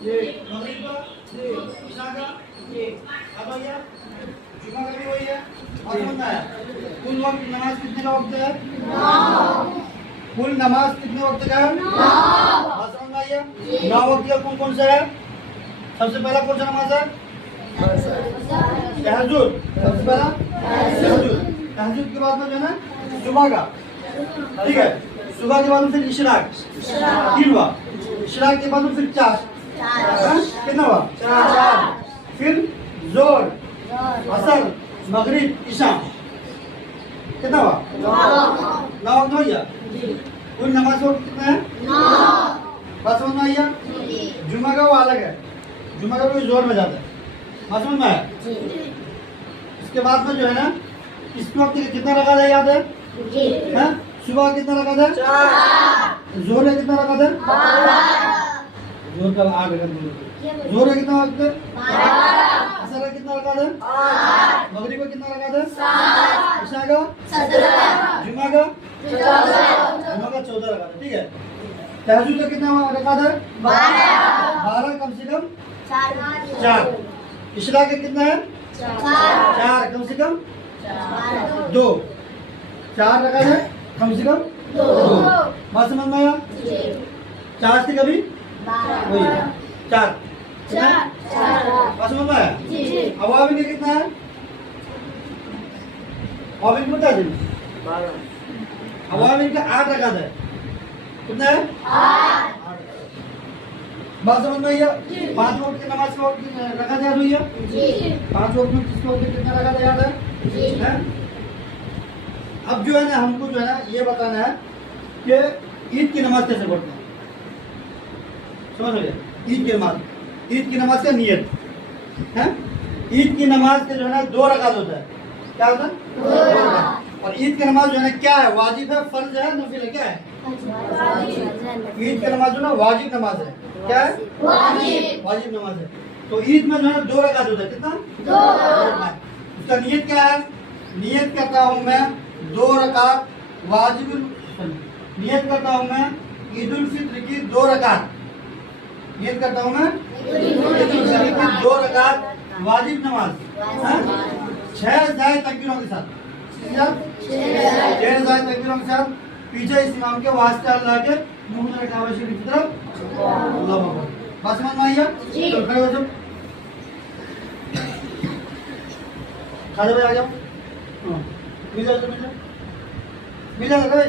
मगरिब का, इशा का, अब भैया जुमा का भी वही है। और समझ आया? कुल वक्त नमाज कितने का वक्त है? कुल नमाज कितने वक्त का है? बात समझ में आई है? 9 वक्त का कौन कौन सा है? सबसे पहला कौन सा नमाज है? तहज्जुद। सबसे पहला तहज्जुद। तहज्जुद के बाद में जो है ना सुबह का, ठीक है। सुबह के बाद में फिर इशराक 3 हुआ। इशराक के बाद में फिर 4 कितना हुआ? 4। फिर जोर, असर, मगरिब, इशा कितना हुआ? 9 वक्त हो गया। कुल नमाज वक्त कितना है? 9। बात समझ में आई है? जुमा का वो अलग है, जुमा का कोई जोर में जाता है। बात समझ में आया? इसके बाद में जो है ना इस वक्त कितना रखा था याद है? सुबह कितना रखा था? 4। जोर है कितना रखा था? 12। जोर का 8 जोर है कितना वक्त? 12। असर है कितना रखा था? 8। मगरिब का कितना रखा था? 7। इशा का 17। जुमा का 14 रखा था, ठीक है। तहज्जुद का कितना रखा था? 12 कम से कम 4। इशरा का कितना है? 4 कम से कम 2। 4 रखा है कम से कम 2। बात समझ में आया? 4 से कभी वही 4 बात समझ में आया? अवाबिन का कितना है? अवाबिन को बता दीजिए। अवाबिन का 8 रखा था, कितना है? 8। बात समझ में आई है? 5 वक्त की नमाज का वक्त रखा था भैया? 5 वक्त में किसको कितना रखा था याद है? अब जो है ना हमको जो है ना ये बताना है कि ईद की नमाज कैसे पढ़ते हैं। समझ गए? ईद की नमाज का नियत है। ईद की नमाज के जो है ना 2 रकात होता है। क्या होता है? 2 रकात। और ईद की नमाज जो है ना क्या है? वाजिब है, फर्ज है, नफिल है? क्या है? ईद की नमाज जो है ना वाजिब नमाज है। क्या है? वाजिब नमाज है। तो ईद में जो है 2 रकात होता है। कितना? 2। उसका नियत क्या है? नियत करता हूँ मैं 2 रकात वाजिब, नियत करता हूँ मैं ईद उल फित्र की 2 रकात, नियत करता हूँ मैं ईद उल फित्र की 2 रकात वाजिब नमाज 6 जाए तकबीरों के साथ, 6 जाए तकबीरों के साथ पीछे इस इमाम के वास्ते अल्लाह के मुंह में काबा शरीफ की तरफ अल्लाहू अकबर। बात समझ में आई है? तो खड़े हो जाओ, खाजा भाई आ जाओ। मिल जाओ भाई।